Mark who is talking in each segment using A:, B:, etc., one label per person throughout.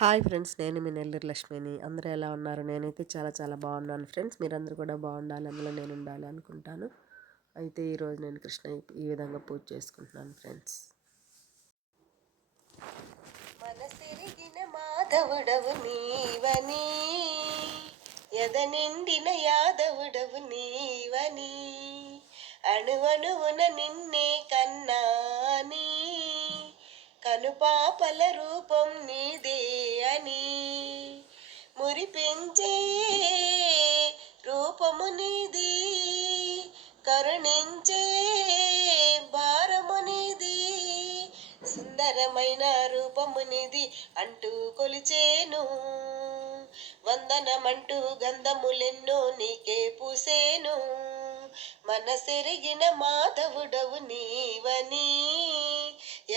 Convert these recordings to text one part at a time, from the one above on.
A: Hi friends నేను మీ నెల్లూరు లక్ష్మిని. అందరూ ఎలా ఉన్నారు? నేనైతే చాలా చాలా బాగున్నాను ఫ్రెండ్స్. మీరందరూ కూడా బాగుండాలి అందులో నేను ఉండాలి అనుకుంటాను. అయితే ఈరోజు నేను కృష్ణ ఈ విధంగా పూజ చేసుకుంటున్నాను ఫ్రెండ్స్.
B: మనసిరిగిన మాధవుడవు నీవని ఎద నిండిన యాదవుడవు నీవని అణువణువున నిన్నే కన్నాని. కనుపాపల రూపం నీదే అని మురిపించే రూపము నీది కరుణించే భారము నీది సుందరమైన రూపము నీది అంటూ కొలిచేను. వందనమంటూ గంధములెన్నో నీకే పూసేను. మనసెరిగిన మాధవుడవు నీవని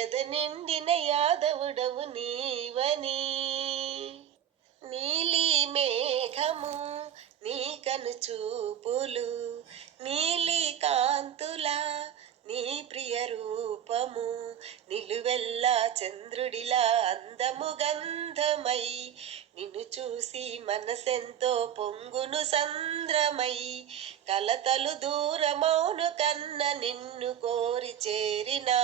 B: ఎద నిండిన యాదవుడవు నీవని. నీలి మేఘము నీ కను చూపులు నీలి కాంతుల నీ ప్రియ రూపము నిలువెల్లా చంద్రుడిలా అందము గంధమై నిన్ను చూసి మనసెంతో పొంగును సంద్రమై కలతలు దూరమౌను కన్న నిన్ను కోరి చేరినా.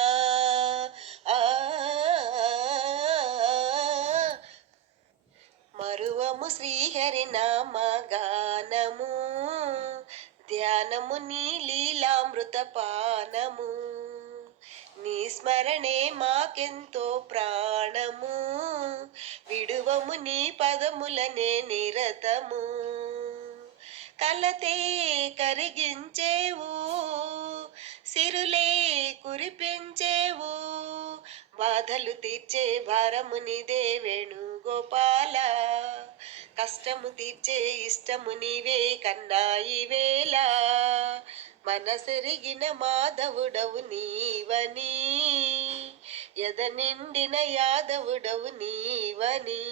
B: మరువము శ్రీహరి నామ గానము ధ్యానము నీ లీలామృత పానము. నీ స్మరణే మాకెంతో ప్రాణము విడువము నీ పదములనే నిరతము. కలతే కరిగించేవు సిరులే కురిపించేవు బాధలు తీర్చే భారము నీదే వేణుగోపాల కష్టము తీర్చే ఇష్టము నీవే కన్నా ఈ వేళ. మనసెరిగిన మాధవుడవు నీవని. ఎద నిండిన యాదవుడవు నీవని.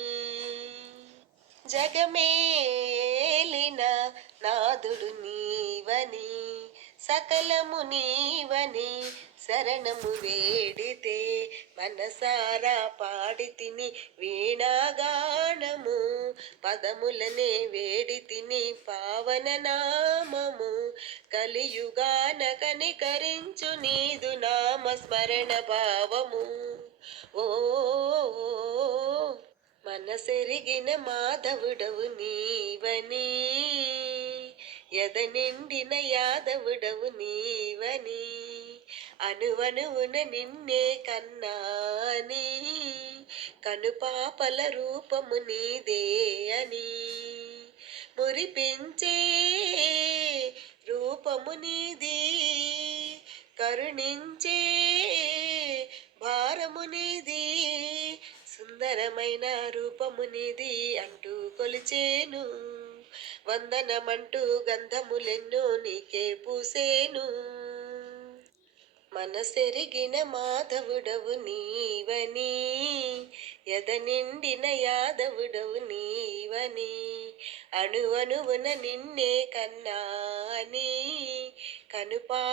B: జగమేలిన నాదుడు నీవని. సకలము నీవని శరణము వేడితే మనసారా పాడి తిని వీణాగానము. పదములనే వేడి తిని పావన నామము. కలియుగాన కనికరించు నీదు నామ స్మరణ భావము. ఓ మనసెరిగిన మాధవుడవు నీవని. ఎద నిండిన యాదవుడవు నీవని అనువనువున నిన్నే కన్నాని కనుపాపల రూపము నీదే అని మురిపించే రూపము నీది కరుణించే భారము నీది సుందరమైన రూపము నీది అంటూ కొలిచేను వందనమంటూ గంధములెన్నో నీకే పూసేను. మనసెరిగిన మాధవుడవు నీవని ఎద నిండిన యాదవుడవు నీవని అణువణువున నిన్నే కన్నాని కనుపా